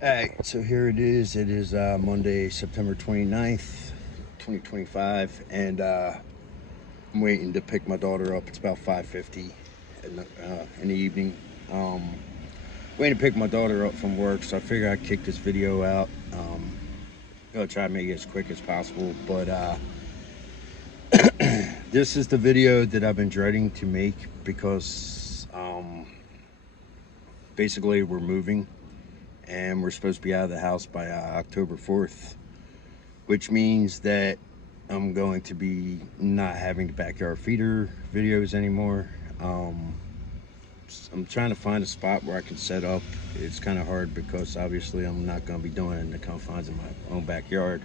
Alright, so here it is. It is Monday, September 29th, 2025, and I'm waiting to pick my daughter up. It's about 5:50 in the evening. Um, Waiting to pick my daughter up from work, so I figure I'd kick this video out. Gonna try to make it as quick as possible, but this is the video that I've been dreading to make because basically we're moving and we're supposed to be out of the house by October 4th, which means that I'm going to be not having the backyard feeder videos anymore. I'm trying to find a spot where I can set up. It's kind of hard because obviously I'm not going to be doing it in the confines of my own backyard.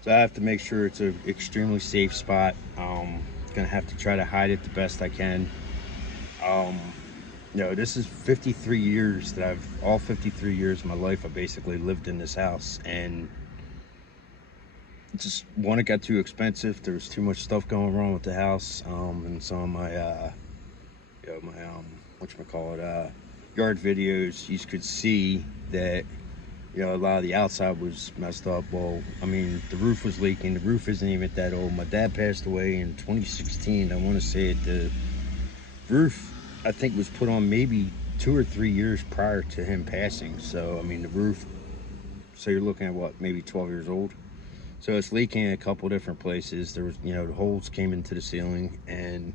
So I have to make sure it's an extremely safe spot. Gonna have to try to hide it the best I can. Um, this is 53 years that all 53 years of my life, I basically lived in this house, and just one, it got too expensive. There was too much stuff going wrong with the house, and some of my whatchamacallit, yard videos, you could see that a lot of the outside was messed up. Well, I mean, the roof was leaking. The roof isn't even that old. My dad passed away in 2016. I want to say the roof, I think, was put on maybe 2 or 3 years prior to him passing. So I mean, the roof, so you're looking at what, maybe 12 years old. So it's leaking in a couple different places. There was, the holes came into the ceiling, and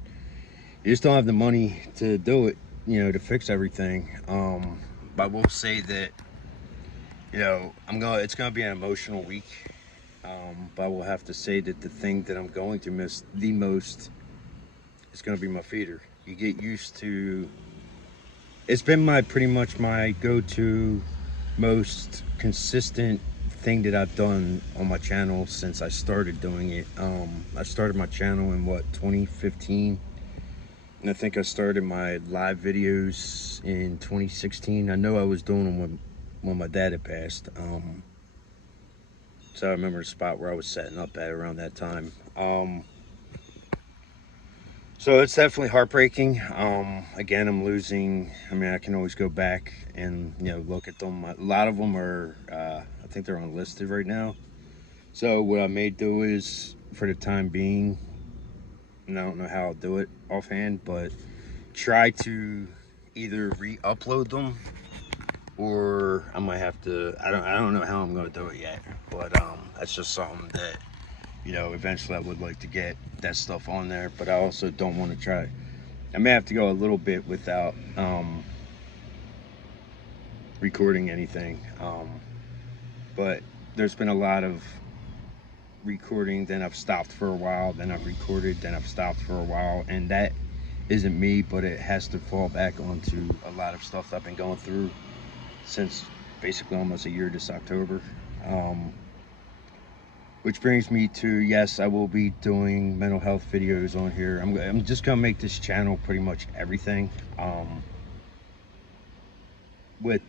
you just don't have the money to do it, to fix everything. But I will say that, it's gonna be an emotional week. But I will have to say that the thing that I'm going to miss the most is gonna be my feeder. You get used to. It's been pretty much my go-to, most consistent thing that I've done on my channel since I started doing it. I started my channel in 2015, and I think I started my live videos in 2016. I know I was doing them when my dad had passed. So I remember the spot where I was setting up at around that time. So it's definitely heartbreaking. Again, I'm losing. I mean, I can always go back and look at them. A lot of them are, I think they're unlisted right now. So what I may do is, for the time being, and I don't know how I'll do it offhand, but try to either re-upload them, or I might have to. I don't know how I'm going to do it yet, but that's just something that eventually I would like to get that stuff on there. But I also don't want to try. I may have to go a little bit without recording anything. But there's been a lot of recording, then I've stopped for a while, then I've recorded, then I've stopped for a while, and that isn't me, but it has to fall back onto a lot of stuff that I've been going through since basically almost a year this October. Which brings me to, yes, I will be doing mental health videos on here. I'm just gonna make this channel pretty much everything. With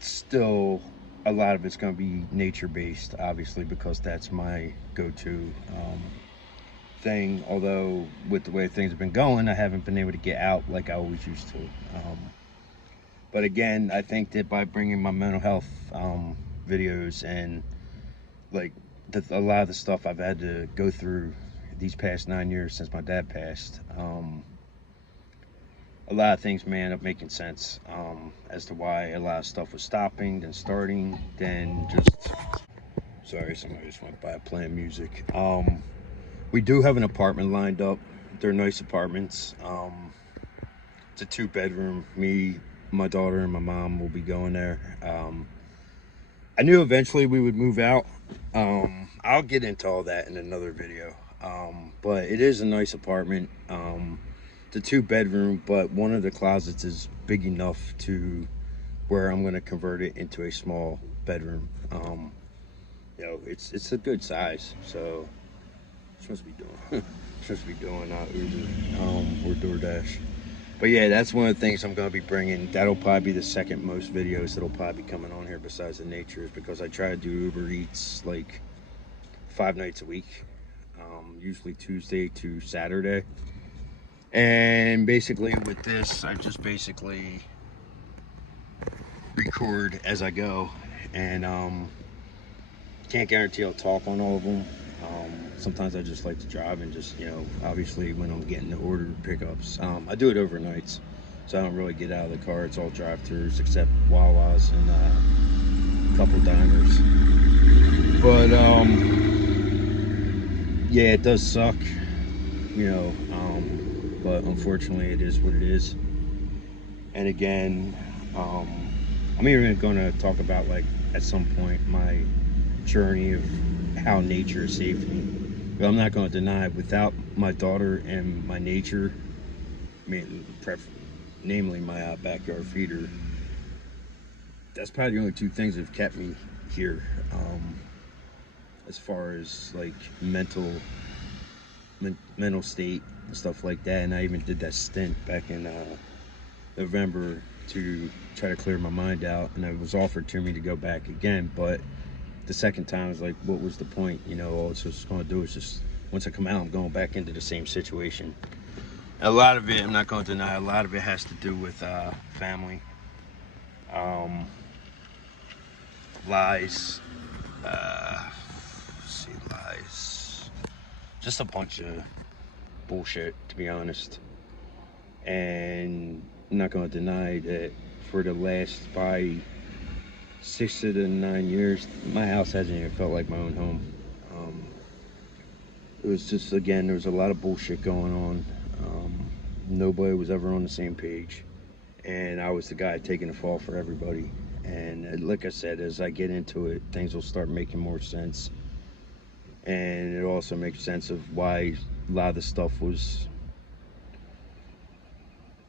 still a lot of it's gonna be nature based, obviously, because that's my go-to thing. Although with the way things have been going, I haven't been able to get out like I always used to. But again, I think that by bringing my mental health videos and like a lot of the stuff I've had to go through these past 9 years since my dad passed, a lot of things may end up making sense as to why a lot of stuff was stopping, then starting, then just. Sorry, somebody just went by playing music. We do have an apartment lined up. They're nice apartments. It's a 2-bedroom. Me, my daughter, and my mom will be going there. I knew eventually we would move out. I'll get into all that in another video. But it is a nice apartment. It's a 2-bedroom, but one of the closets is big enough to where I'm going to convert it into a small bedroom. It's a good size. So supposed to be doing supposed to be doing Uber or DoorDash. But yeah, that's one of the things I'm going to be bringing. That'll probably be the second most videos that'll probably be coming on here besides the nature, is because I try to do Uber Eats like 5 nights a week, usually Tuesday to Saturday. And basically with this, I just basically record as I go, and can't guarantee I'll talk on all of them. Sometimes I just like to drive and just, obviously when I'm getting the order pickups, I do it overnights, so I don't really get out of the car. It's all drive-throughs except Wawa's and a couple diners. But yeah, it does suck, but unfortunately it is what it is. And again, I'm even going to talk about, like, at some point my journey of how nature saved me. But I'm not going to deny, without my daughter and my nature, namely my backyard feeder, that's probably the only two things that have kept me here. As far as like mental state and stuff like that. And I even did that stint back in November to try to clear my mind out, and it was offered to me to go back again, but the second time I was like, what was the point? All it's just going to do is just, once I come out, I'm going back into the same situation. A lot of it, I'm not going to deny, a lot of it has to do with family, lies, lies, just a bunch of bullshit, to be honest. And I'm not going to deny that for the last probably 6 to 9 years, my house hasn't even felt like my own home. It was just, again, there was a lot of bullshit going on. Nobody was ever on the same page, and I was the guy taking the fall for everybody. And like I said, as I get into it, things will start making more sense, and it also makes sense of why a lot of the stuff was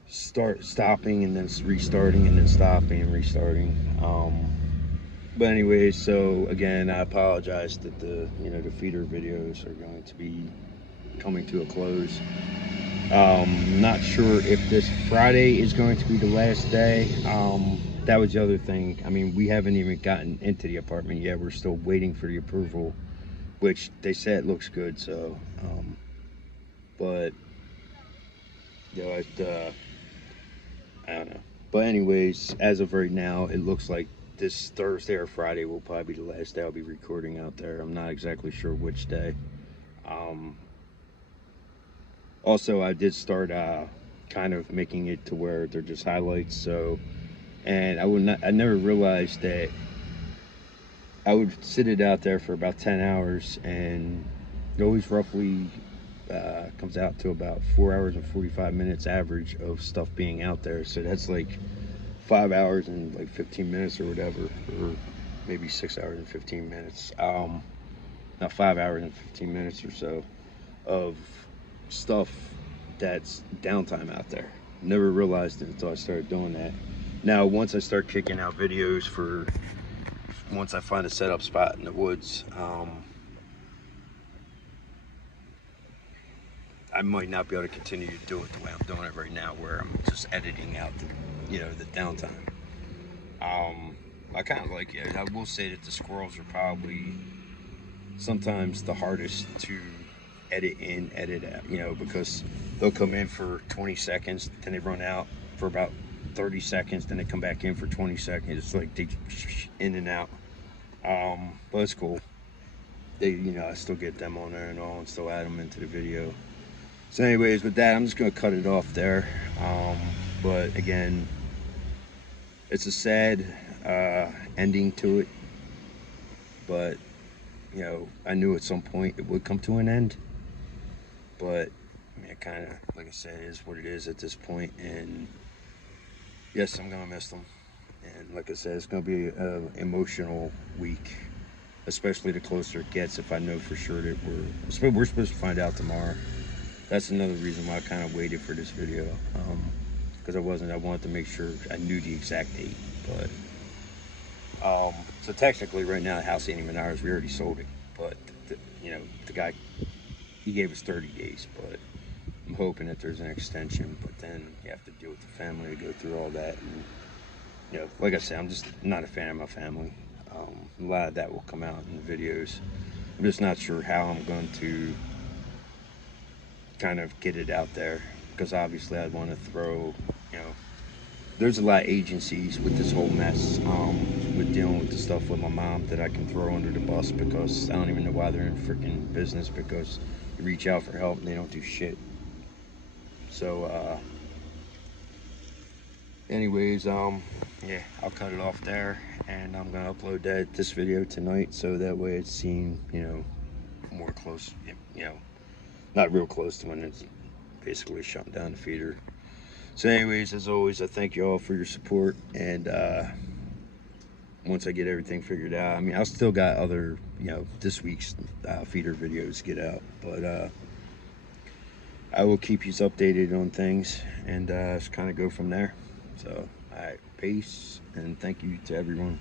stopping and then restarting and then stopping and restarting. But anyway, so again, I apologize that the feeder videos are going to be coming to a close. Not sure if this Friday is going to be the last day. That was the other thing. I mean, we haven't even gotten into the apartment yet. We're still waiting for the approval, which they said it looks good. So, but I don't know. But anyways, as of right now, it looks like this Thursday or Friday will probably be the last day I'll be recording out there. I'm not exactly sure which day. Also, I did start kind of making it to where they're just highlights. So, and I never realized that I would sit it out there for about 10 hours, and it always roughly comes out to about 4 hours and 45 minutes average of stuff being out there. So that's like 5 hours and like 15 minutes or whatever, or maybe 6 hours and 15 minutes. Not 5 hours and 15 minutes or so of stuff that's downtime out there. Never realized it until I started doing that. Now, once I start kicking out videos once I find a setup spot in the woods, I might not be able to continue to do it the way I'm doing it right now, where I'm just editing out the downtime. I kind of like it. I will say that the squirrels are probably sometimes the hardest to edit in, edit out, because they'll come in for 20 seconds, then they run out for about 30 seconds, then they come back in for 20 seconds. It's like they in and out. But it's cool. I still get them on there and all, and still add them into the video. So anyways, with that, I'm just going to cut it off there. But again, it's a sad ending to it. But, I knew at some point it would come to an end. But, it kind of, like I said, is what it is at this point. And yes, I'm going to miss them. And like I said, it's going to be an emotional week, especially the closer it gets. If I know for sure that we're supposed to find out tomorrow. That's another reason why I kind of waited for this video, because I wanted to make sure I knew the exact date. But so technically right now the house ain't even ours. We already sold it, but the guy, he gave us 30 days, but I'm hoping that there's an extension. But then you have to deal with the family to go through all that, and like I said, I'm just not a fan of my family. A lot of that will come out in the videos. I'm just not sure how I'm going to kind of get it out there, because obviously I'd want to throw there's a lot of agencies with this whole mess, with dealing with the stuff with my mom that I can throw under the bus because I don't even know why they're in freaking business, because you reach out for help and they don't do shit. So, anyways, yeah, I'll cut it off there, and I'm gonna upload this video tonight, so that way it's seen, you know, more close, you know, not real close to when it's basically shutting down the feeder. So anyways, as always, I thank you all for your support, and once I get everything figured out, I mean, I still got other, you know, this week's feeder videos to get out, but I will keep you updated on things, and just kind of go from there. So, all right, peace, and thank you to everyone.